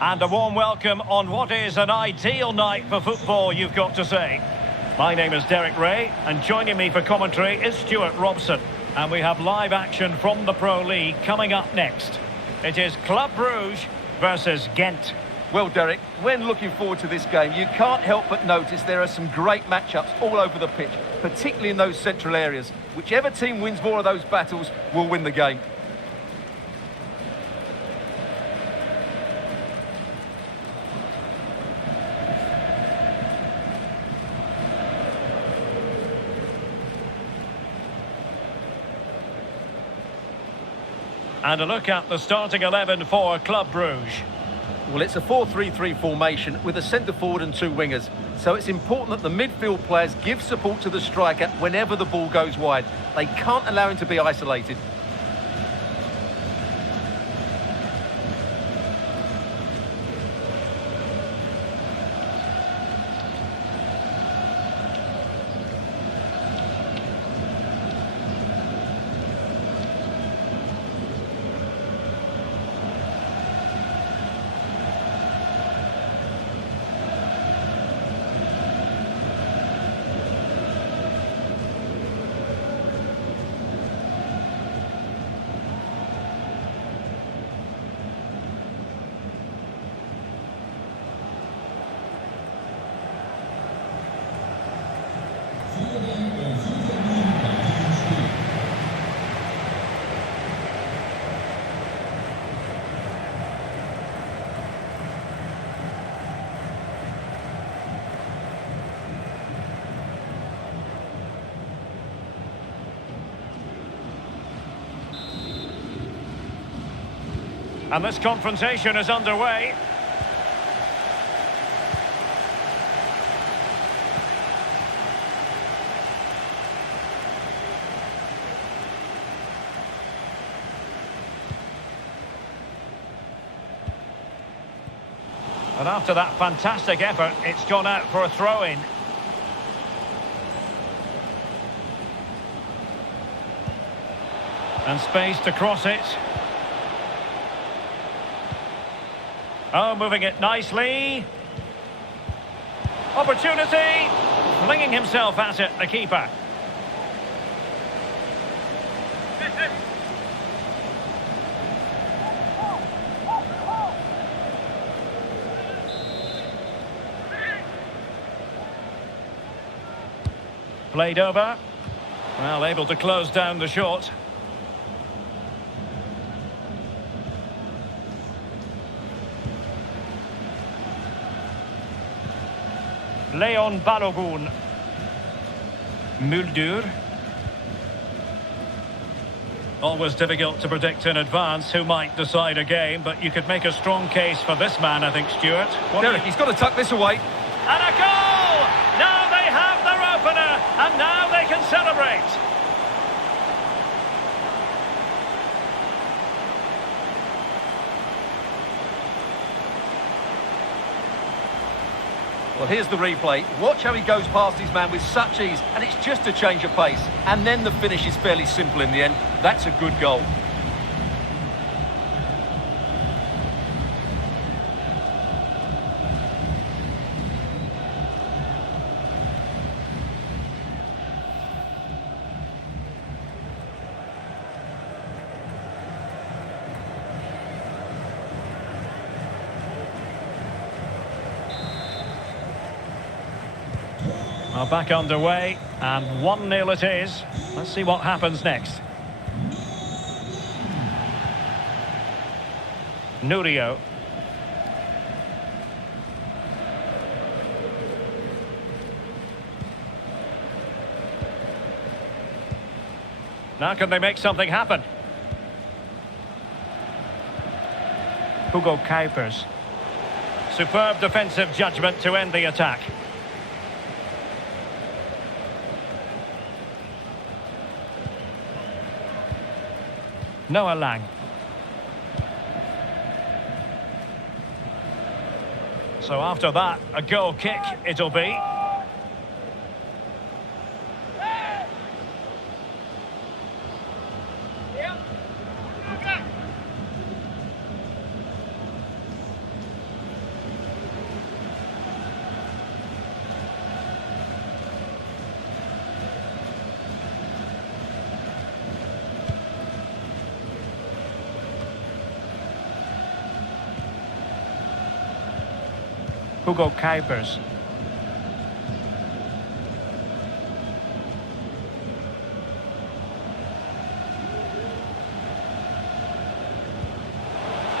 And a warm welcome on what is an ideal night for football, you've got to say. My name is Derek Ray, and joining me for commentary is Stuart Robson. And we have live action from the Pro League coming up next. It is Club Brugge versus Ghent. Well, Derek, when looking forward to this game, you can't help but notice there are some great matchups all over the pitch, particularly in those central areas. Whichever team wins more of those battles will win the game. And a look at the starting 11 for Club Brugge. Well, it's a 4-3-3 formation with a centre forward and two wingers. So it's important that the midfield players give support to the striker whenever the ball goes wide. They can't allow him to be isolated. And this confrontation is underway. And after that fantastic effort, it's gone out for a throw-in. And space to cross it. Oh, moving it nicely. Opportunity. Flinging himself at it, the keeper. Played over. Well, able to close down the shot. Leon Balogun. Muldur. Always difficult to predict in advance who might decide a game, but you could make a strong case for this man, I think, Stuart. Derek, he's got to tuck this away. And a goal! Now they have their opener, and now they can celebrate. Well, here's the replay. Watch how he goes past his man with such ease, and it's just a change of pace. And then the finish is fairly simple in the end. That's a good goal. Well, back underway, and 1-0 it is. Let's see what happens next. Nurio. Now can they make something happen? Hugo Kuipers. Superb defensive judgment to end the attack. Noah Lang. So after that, a goal kick it'll be. Hugo Kuipers.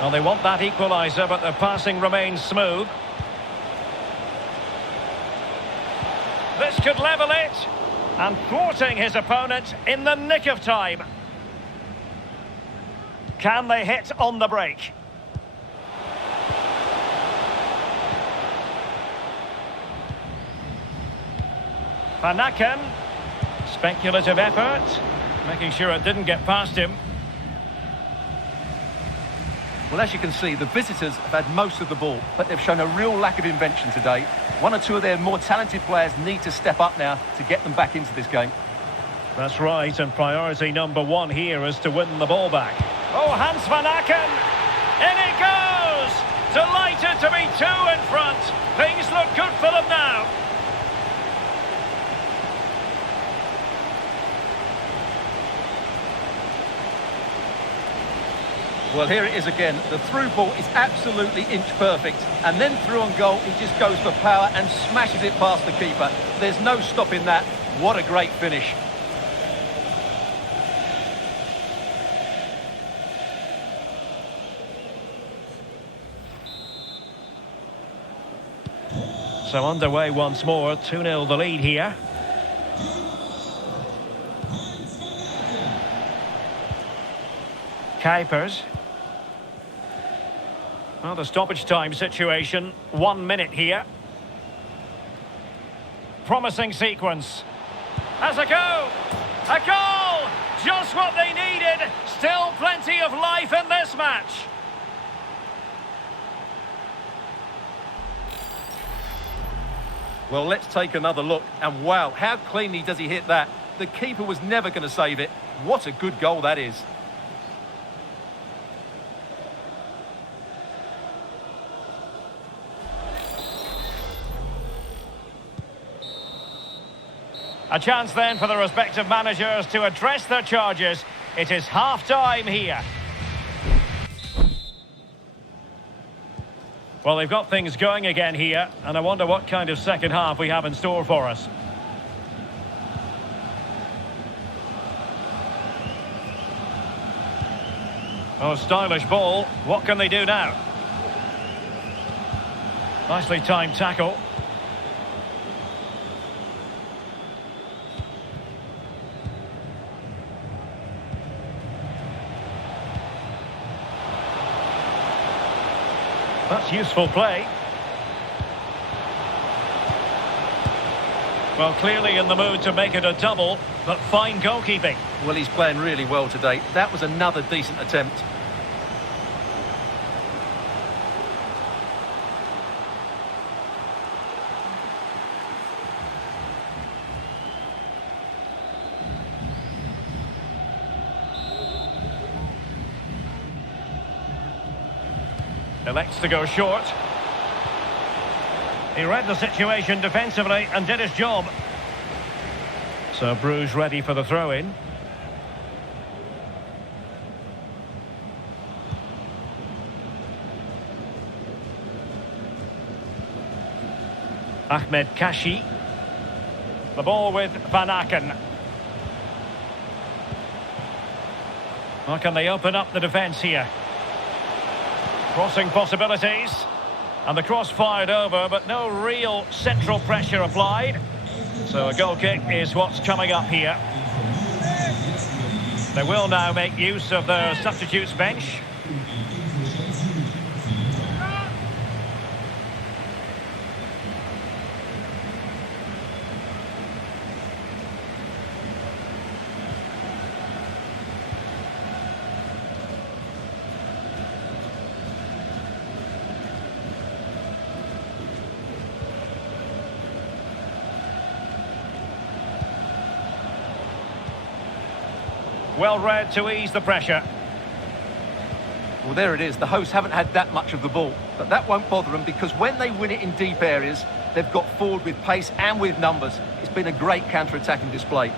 Well, they want that equaliser, but the passing remains smooth. This could level it, and thwarting his opponent in the nick of time. Can they hit on the break? Van Aken, speculative effort, making sure it didn't get past him. Well, as you can see, the visitors have had most of the ball, but they've shown a real lack of invention today. One or two of their more talented players need to step up now to get them back into this game. That's right, and priority number one here is to win the ball back. Oh, Hans Van Aken! In it goes! Delighted to be two in front. Things look good for them now. Well, here it is again. The through ball is absolutely inch perfect. And then through on goal, he just goes for power and smashes it past the keeper. There's no stopping that. What a great finish. So underway once more, 2-0 the lead here. Kuipers. Well, the stoppage time situation, 1 minute here. Promising sequence. As a go! A goal! Just what they needed! Still plenty of life in this match. Well, let's take another look. And wow, how cleanly does he hit that? The keeper was never going to save it. What a good goal that is. A chance then for the respective managers to address their charges. It is half-time here. Well, they've got things going again here, and I wonder what kind of second half we have in store for us. Oh, stylish ball. What can they do now? Nicely timed tackle. That's useful play. Well, clearly in the mood to make it a double, but fine goalkeeping. Well, he's playing really well today. That was another decent attempt. Elects to go short. He read the situation defensively and did his job. So Bruges ready for the throw-in. Ahmed Kashi. The ball with Van Aken. How can they open up the defence here? Crossing possibilities. And the cross fired over, but no real central pressure applied. So a goal kick is what's coming up here. They will now make use of their substitutes bench. Well read to ease the pressure. Well, there it is. The hosts haven't had that much of the ball, but that won't bother them because when they win it in deep areas, they've got forward with pace and with numbers. It's been a great counter-attacking display.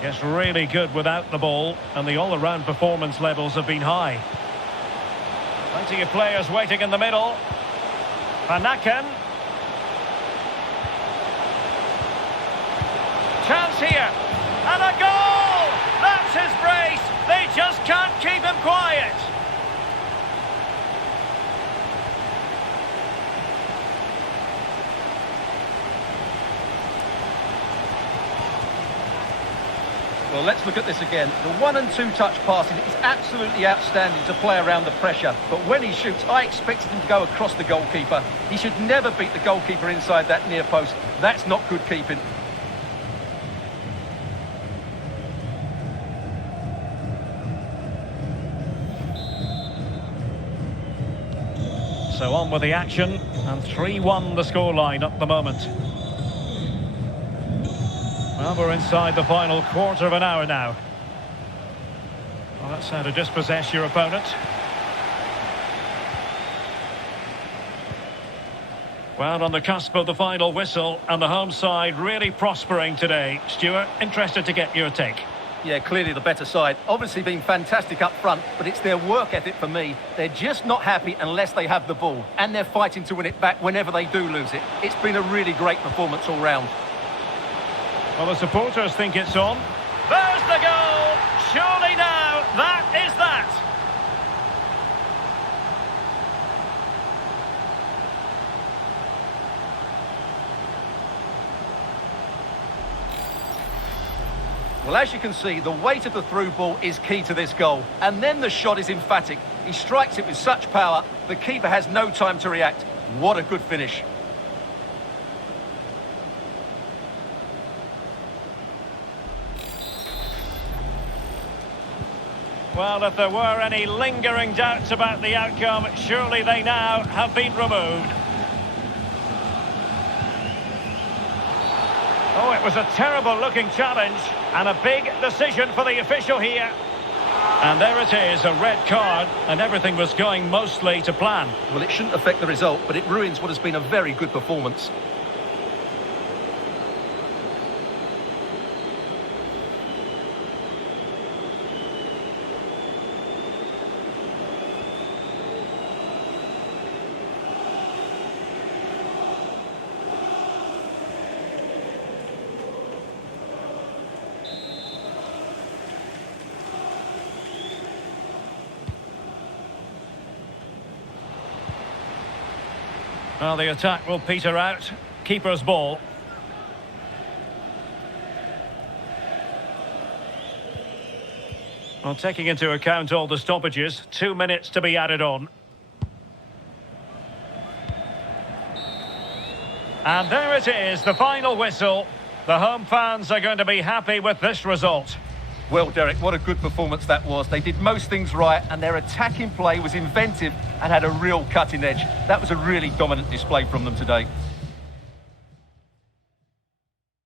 Yes, really good without the ball, and the all-around performance levels have been high. Plenty of players waiting in the middle. Van Aken, chance here. And a goal! That's his brace. They just can't keep him quiet. Well, let's look at this again. The 1 and 2 touch passing is absolutely outstanding to play around the pressure. But when he shoots, I expected him to go across the goalkeeper. He should never beat the goalkeeper inside that near post. That's not good keeping. So on with the action, and 3-1 the scoreline at the moment. Well, we're inside the final quarter of an hour now. Well, that's how to dispossess your opponent. Well, on the cusp of the final whistle, and the home side really prospering today. Stuart, interested to get your take. Yeah, clearly the better side. Obviously been fantastic up front, but it's their work ethic for me. They're just not happy unless they have the ball, and they're fighting to win it back whenever they do lose it. It's been a really great performance all round. Well, the supporters think it's on. There's the goal! Surely now, that is that! Well, as you can see, the weight of the through ball is key to this goal. And then the shot is emphatic. He strikes it with such power, the keeper has no time to react. What a good finish. Well, if there were any lingering doubts about the outcome, surely they now have been removed. Oh, it was a terrible-looking challenge, and a big decision for the official here. And there it is, a red card, and everything was going mostly to plan. Well, it shouldn't affect the result, but it ruins what has been a very good performance. Well, the attack will peter out. Keeper's ball. Well, taking into account all the stoppages, 2 minutes to be added on. And there it is, the final whistle. The home fans are going to be happy with this result. Well, Derek, what a good performance that was. They did most things right, and their attacking play was inventive and had a real cutting edge. That was a really dominant display from them today.